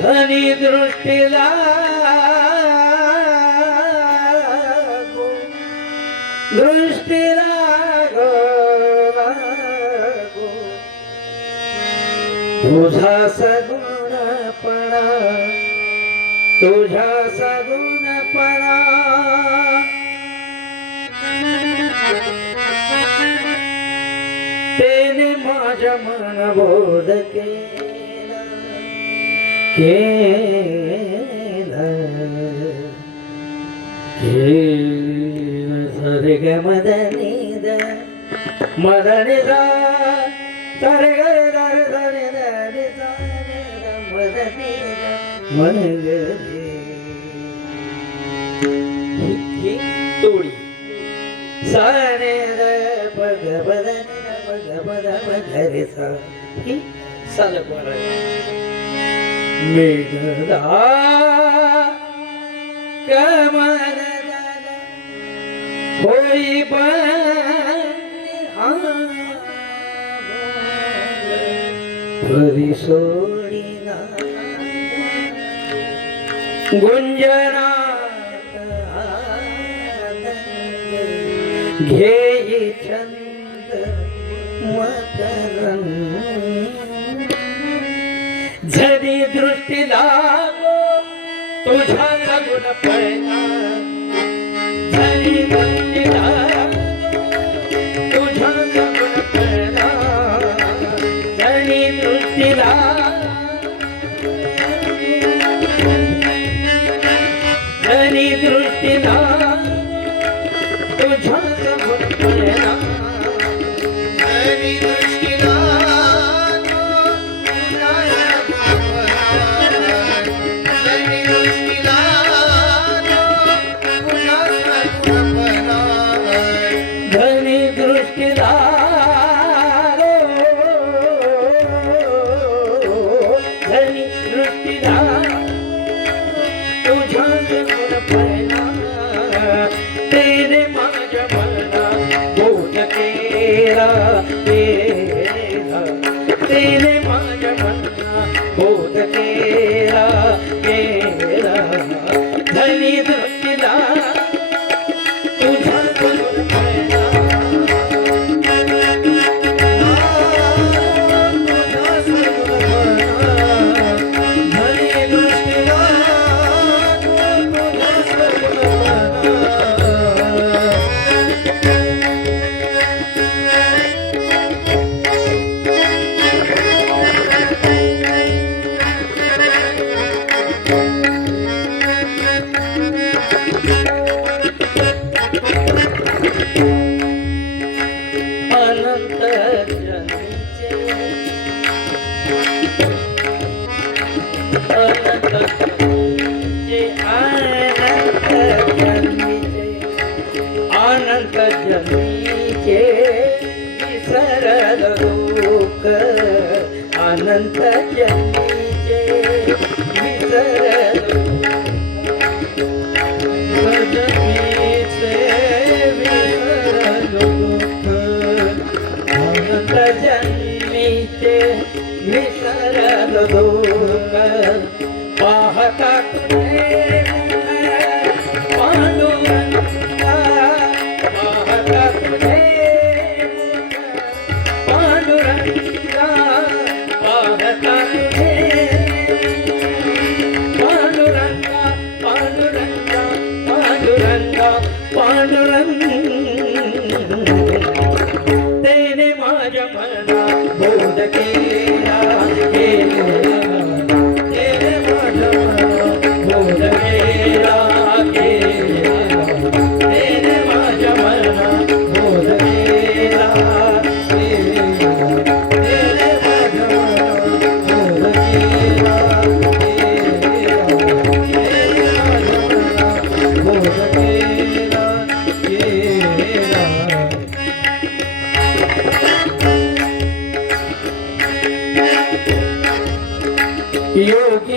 धनी दृष्टीला दृष्टीला तुझा सगुणपणा तुझा सगुणपणा तेने माझ्या मन बोध केला सरे ग मदनी द मदनी दा सरे ग दर दरे दरे मदनी द मंगले तोडी सरे द पग बदनी द पग बद मगरे सा ही सलपर मेघदा कमल होई हरी सोडीना गुंजना घेई छंद मकरन झरी दृष्टी लागो तुझा सगुणपणा झरी दृष्टी लागो तुझा सगुणपणा झरी दृष्टी लागो झरी दृष्टी लागो तुझा सगुणपणा झरी दृष्टी तेरे माझ्या मना बोध केला केला धनी दृष्टीला तुझा सगुणपणा तुझा सगुणपणा धनी दृष्टीला तुझा सगुणपणा अनंत जन्मीचे विसरल लोक अनंत जन्मीचे विसरल जन्मीचे विसरल लोक अनंत जन्मीचे विसरल लोक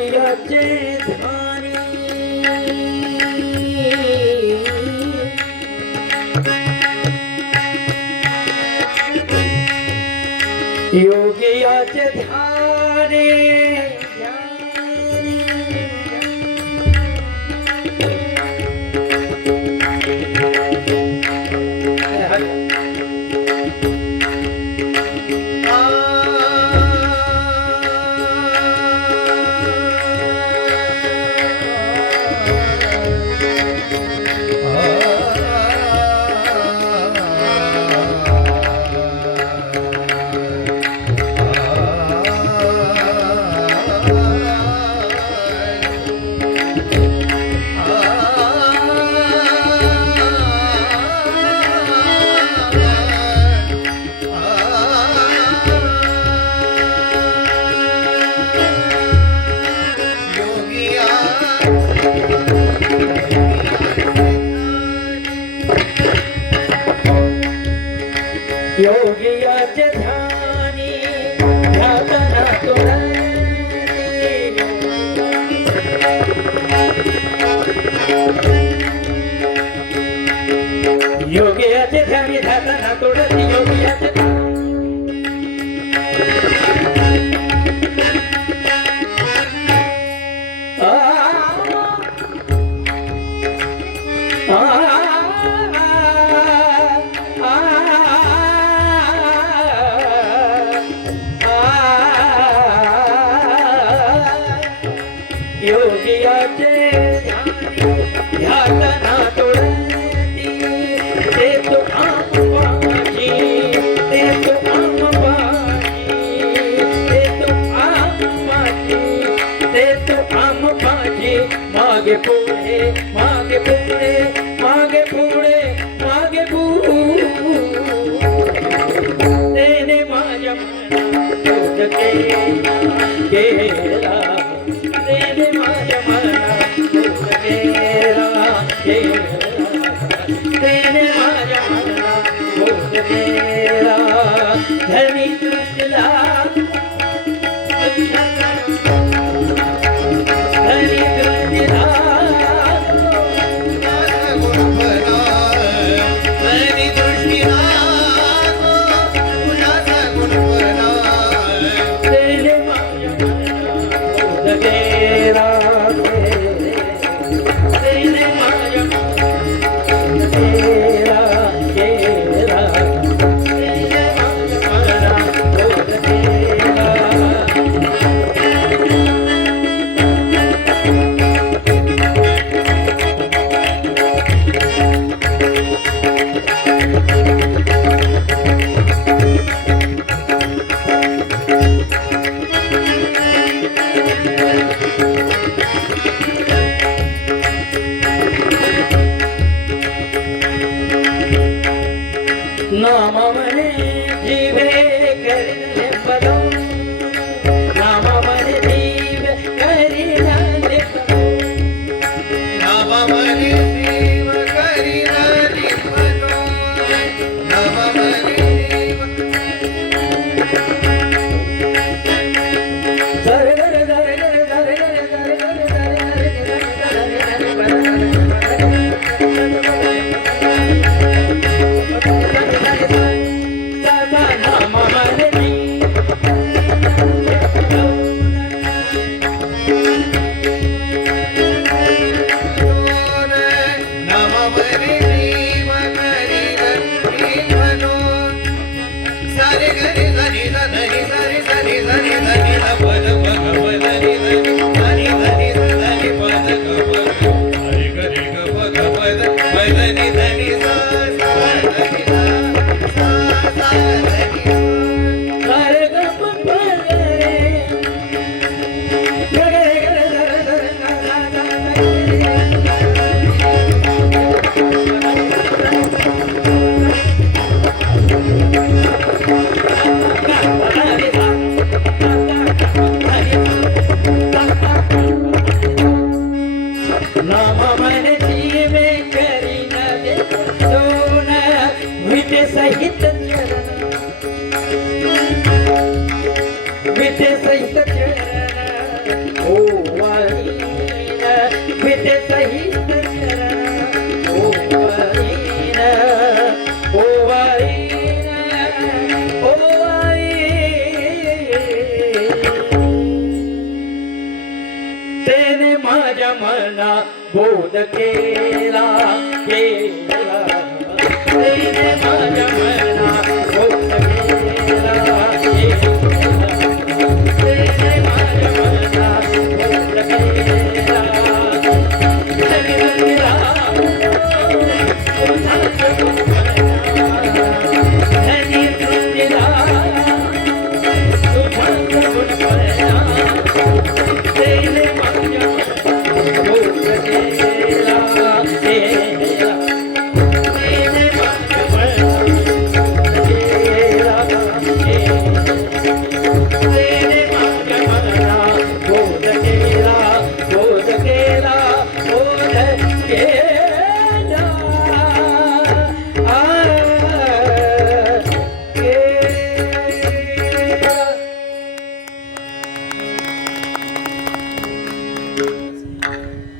योगियाचे ध्यानी योगियाचे ध्यानी योगियाचे ध्यानी ध्यातना तोडती योगियाचे ध्यानी ध्यातना तोडती योगियाचे योगियाचे ध्यातना तोडती ते तू आंबाची ते तू आंबाची ते तू आंबाची ते तू आंबाची मागे पुढे मागे पुढे मागे पुढे मागे पुढे तेने माझ्या मनात गेला तेने माझ्या मनात तेने माझ्या मनात गेला धनी तुझला धनी तुझला ओवाळीन विटे सहित चरण ओवाळीन ओवाळीन तेने माझ्या मना बोध केला केला तेने माझ्या मना